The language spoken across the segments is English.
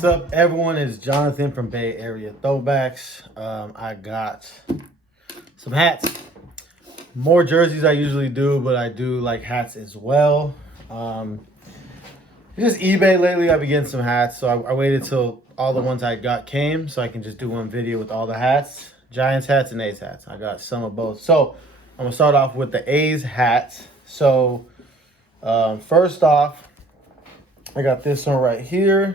What's up, everyone? It's Jonathan from Bay Area Throwbacks. I got some hats. More jerseys I usually do, but I do like hats as well. Just eBay lately, I've been getting some hats, so I waited till all the ones I got came so I can just do one video with all the hats. Giants hats and A's hats. I got some of both. So I'm going to start off with the A's hats. So first off, I got this one right here.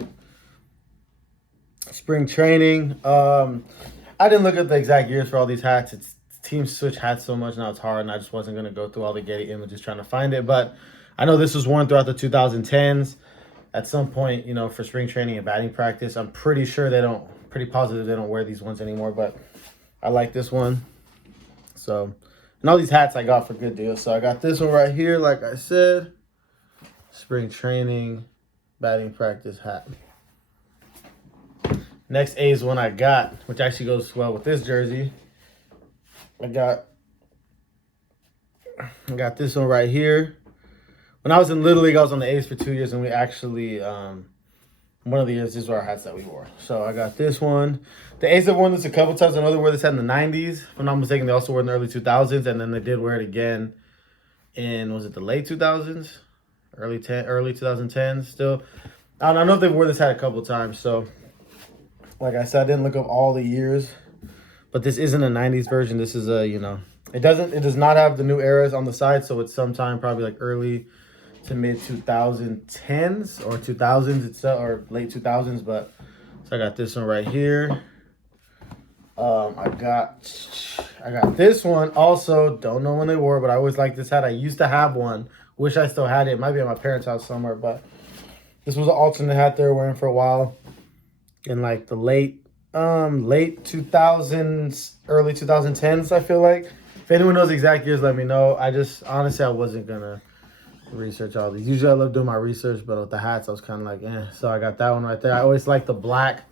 Spring training. I didn't look at the exact years for all these hats. Teams switch hats so much now it's hard, and I just wasn't going to go through all the Getty images trying to find it. But I know this was worn throughout the 2010s at some point, for spring training and batting practice. I'm pretty positive they don't wear these ones anymore, but I like this one. So, and all these hats I got for good deals. So I got this one right here, like I said, spring training batting practice hat. Next A's one I got, which actually goes well with this jersey. I got this one right here. When I was in Little League, I was on the A's for 2 years, and we actually, one of the years, these were our hats that we wore. So I got this one. The A's have worn this a couple times. I know they wore this hat in the 90s. If I'm not mistaken, they also wore it in the early 2000s, and then they did wear it again in, was it the late 2000s? Early 2010s still. I don't know if they wore this hat a couple times, so like I said, I didn't look up all the years. But this isn't a 90s version. This is a, it does not have the new eras on the side, so it's sometime probably like early to mid 2010s or 2000s itself, or late 2000s. But so I got this one right here. I got this one also. Don't know when they wore, but I always liked this hat. I used to have one. Wish I still had it. It might be at my parents' house somewhere, but this was an alternate hat they were wearing for a while in like the late 2000s, early 2010s, I feel like. If anyone knows the exact years, let me know. Honestly, I wasn't going to research all these. Usually I love doing my research, but with the hats, I was kind of like, eh. So I got that one right there. I always like the black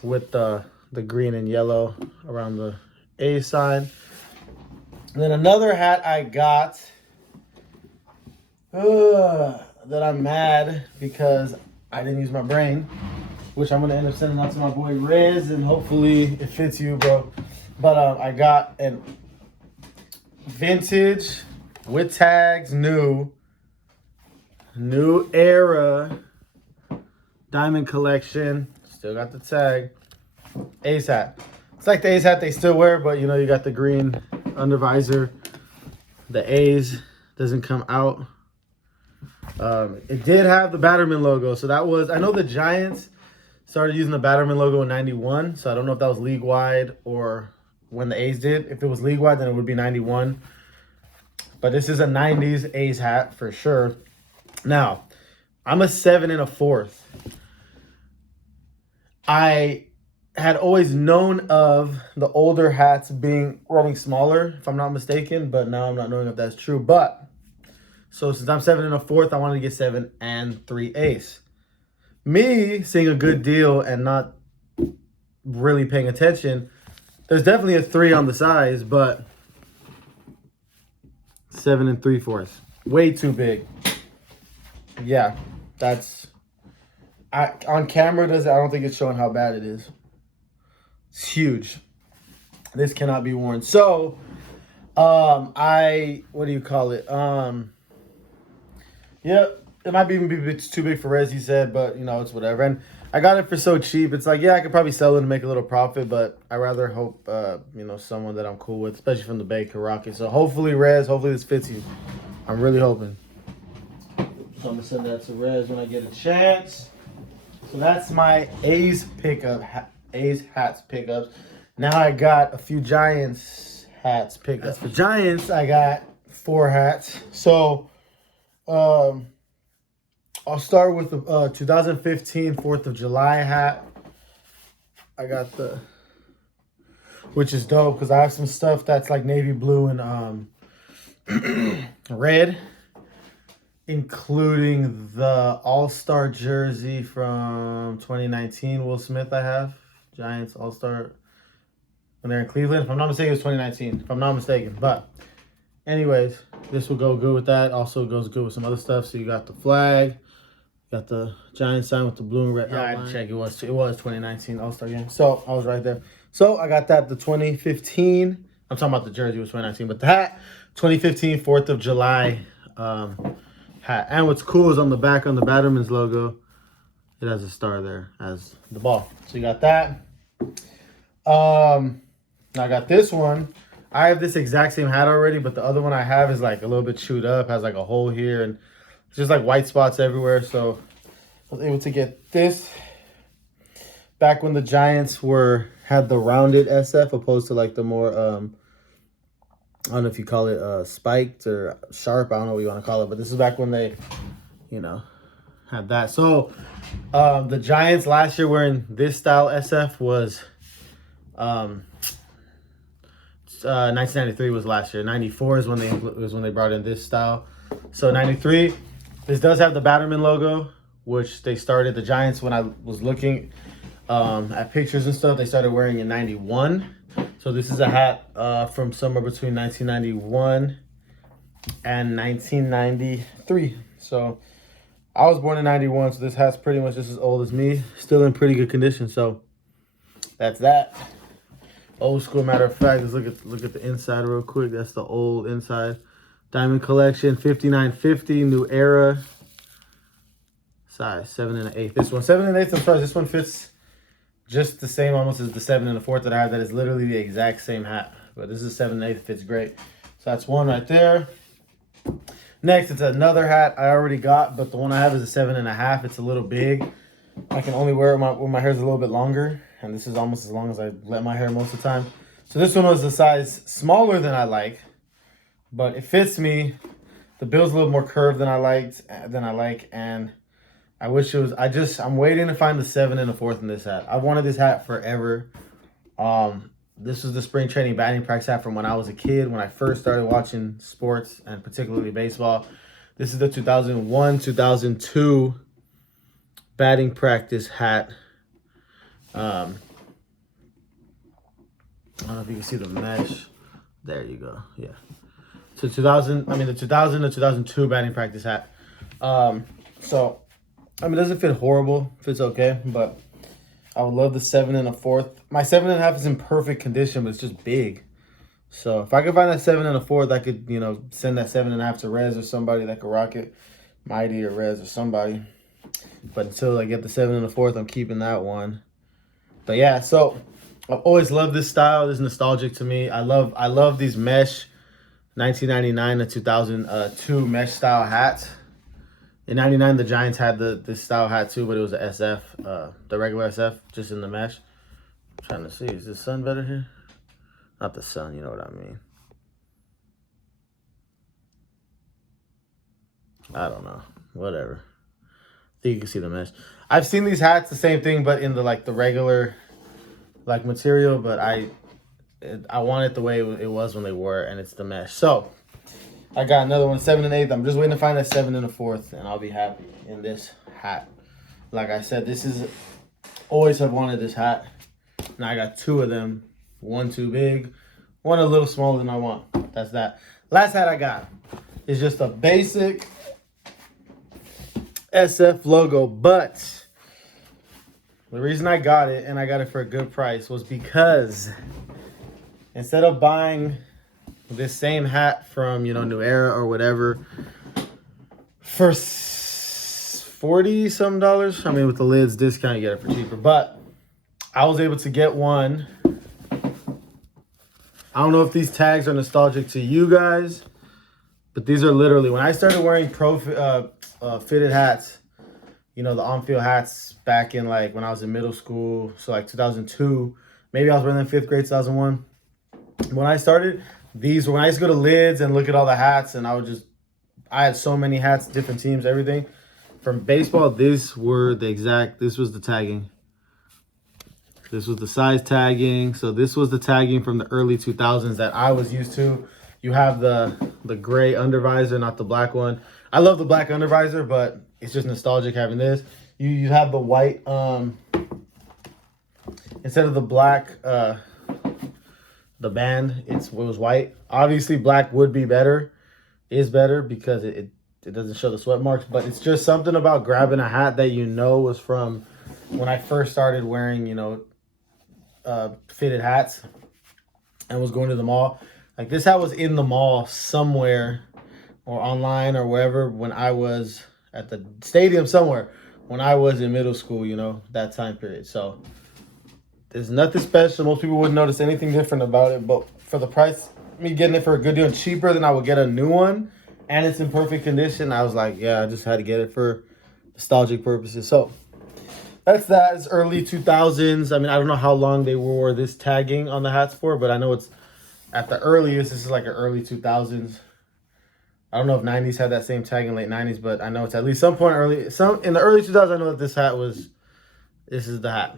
with the green and yellow around the A sign. And then another hat I got that I'm mad because I didn't use my brain, which I'm going to end up sending out to my boy Riz, and hopefully it fits you, bro. But I got an vintage with tags, new era diamond collection. Still got the tag. A's hat. It's like the A's hat they still wear, but you got the green under visor. The A's doesn't come out. It did have the Batterman logo, so that was, I know the Giants started using the Batterman logo in 91, so I don't know if that was league-wide or when the A's did. If it was league-wide, then it would be 91. But this is a 90s A's hat for sure. Now, I'm a 7 1/4. I had always known of the older hats running smaller, if I'm not mistaken, but now I'm not knowing if that's true. But, so since I'm 7 1/4, I wanted to get 7 3/8. Me seeing a good deal and not really paying attention, there's definitely a 3 on the size, but 7 3/4, way too big. Yeah, on camera I don't think it's showing how bad it is. It's huge. This cannot be worn. So, what do you call it? Yeah. It might even be a bit too big for Rez, he said, but, it's whatever. And I got it for so cheap. It's like, yeah, I could probably sell it and make a little profit, but I rather hope, someone that I'm cool with, especially from the Bay, could rock it. So hopefully, Rez, hopefully this fits you. I'm really hoping. So I'm going to send that to Rez when I get a chance. So that's my A's hats pickups. Now I got a few Giants hats pickups. For Giants, I got 4 hats. So, I'll start with the 2015 4th of July hat. I got which is dope because I have some stuff that's like navy blue and red, including the All-Star jersey from 2019, Will Smith I have. Giants All-Star when they're in Cleveland. If I'm not mistaken, it was 2019. If I'm not mistaken. But anyways, this will go good with that. Also goes good with some other stuff. So you got the flag. Got the Giants sign with the blue and red outline. I had to check. It was 2019 All-Star game. So I was right there. So I got that the 2015. I'm talking about the jersey was 2019, but the hat 2015 4th of July hat. And what's cool is on the back on the Batterman's logo, it has a star there as the ball. So you got that. I got this one. I have this exact same hat already, but the other one I have is like a little bit chewed up, has like a hole here, and it's just like white spots everywhere. So I was able to get this back when the Giants had the rounded SF opposed to like the more I don't know if you call it spiked or sharp. I don't know what you want to call it, but this is back when they, had that. So the Giants last year wearing this style SF was 1993 was last year. 94 is when they brought in this style. So 93, this does have the Batterman logo, which they started the Giants when I was looking at pictures and stuff. They started wearing in 91. So this is a hat from somewhere between 1991 and 1993. So I was born in 91, so this hat's pretty much just as old as me. Still in pretty good condition. So that's that. Old school. Matter of fact, let's look at the inside real quick. That's the old inside. Diamond Collection 5950 New Era. Size 7 1/8. This one 7 1/8. I'm sorry, this one fits just the same almost as the 7 1/4 that I have. That is literally the exact same hat, but this is 7 1/8. It fits great. So that's one right there. Next, it's another hat I already got, but the one I have is a 7 1/2. It's a little big. I can only wear it when my hair's a little bit longer, and this is almost as long as I let my hair most of the time. So this one was a size smaller than I like, but it fits me. The bill's a little more curved than I like, and I wish it was. I'm waiting to find the 7 1/4 in this hat. I've wanted this hat forever. This was the spring training batting practice hat from when I was a kid, when I first started watching sports and particularly baseball. This is the 2001-2002 batting practice hat. I don't know if you can see the mesh. There you go. Yeah. So the 2000 to 2002 batting practice hat. So it doesn't fit horrible. Fits okay, but I would love the 7 1/4. My 7 1/2 is in perfect condition, but it's just big. So if I could find that 7 1/4, I could, send that 7 1/2 to Rez or somebody that could rock it. Mighty or Rez or somebody. But until I get the 7 1/4, I'm keeping that one. But yeah, so I've always loved this style. It's nostalgic to me. I love these mesh 1999 to 2002 mesh style hats. In 99, the Giants had this style hat too, but it was a SF, the regular SF, just in the mesh. I'm trying to see, is the sun better here? Not the sun, you know what I mean. I don't know, whatever. I think you can see the mesh. I've seen these hats, the same thing, but in the regular material, but I want it the way it was when they wore it, and it's the mesh. So I got another one, 7 1/8. I'm just waiting to find that 7 1/4, and I'll be happy in this hat. Like I said, always have wanted this hat. Now I got two of them. One too big, one a little smaller than I want. That's that. Last hat I got is just a basic SF logo, but the reason I got it, and I got it for a good price, was because instead of buying this same hat from, New Era or whatever for $40 some. With the lids discount, you get it for cheaper. But I was able to get one. I don't know if these tags are nostalgic to you guys, but these are literally, when I started wearing fitted hats, the on-field hats back in when I was in middle school, so 2002, maybe I was wearing them 5th grade, 2001. When I started, when I used to go to Lids and look at all the hats, and I had so many hats, different teams, everything. From baseball, this was the tagging. This was the size tagging. So this was the tagging from the early 2000s that I was used to. You have the gray undervisor, not the black one. I love the black undervisor, but it's just nostalgic having this. You have the white, instead of the black, the band, it was white. Obviously, black would be better, is better, because it it doesn't show the sweat marks, but it's just something about grabbing a hat that you know was from when I first started wearing, you know, fitted hats and was going to the mall. Like this hat was in the mall somewhere or online or wherever when I was at the stadium somewhere when I was in middle school, you know, that time period. So there's nothing special. Most people wouldn't notice anything different about it, but for the price, me getting it for a good deal and cheaper than I would get a new one, and it's in perfect condition, I was like, yeah, I just had to get it for nostalgic purposes. So that's that. It's early 2000s. I mean, I don't know how long they wore this tagging on the hats for, but I know it's at the earliest. This is like an early 2000s. I don't know if 90s had that same tag in late 90s, but I know it's at least some point early. Some in the early 2000s, I know that this hat was. This is the hat.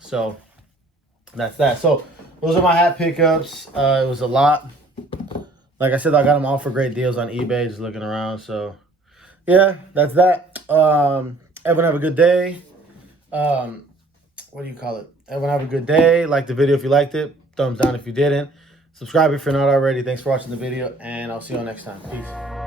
So that's that. So those are my hat pickups. It was a lot. Like I said, I got them all for great deals on eBay. Just looking around. So yeah, that's that. Everyone have a good day. What do you call it? Everyone have a good day. Like the video if you liked it. Thumbs down if you didn't. Subscribe if you're not already. Thanks for watching the video, and I'll see you all next time. Peace.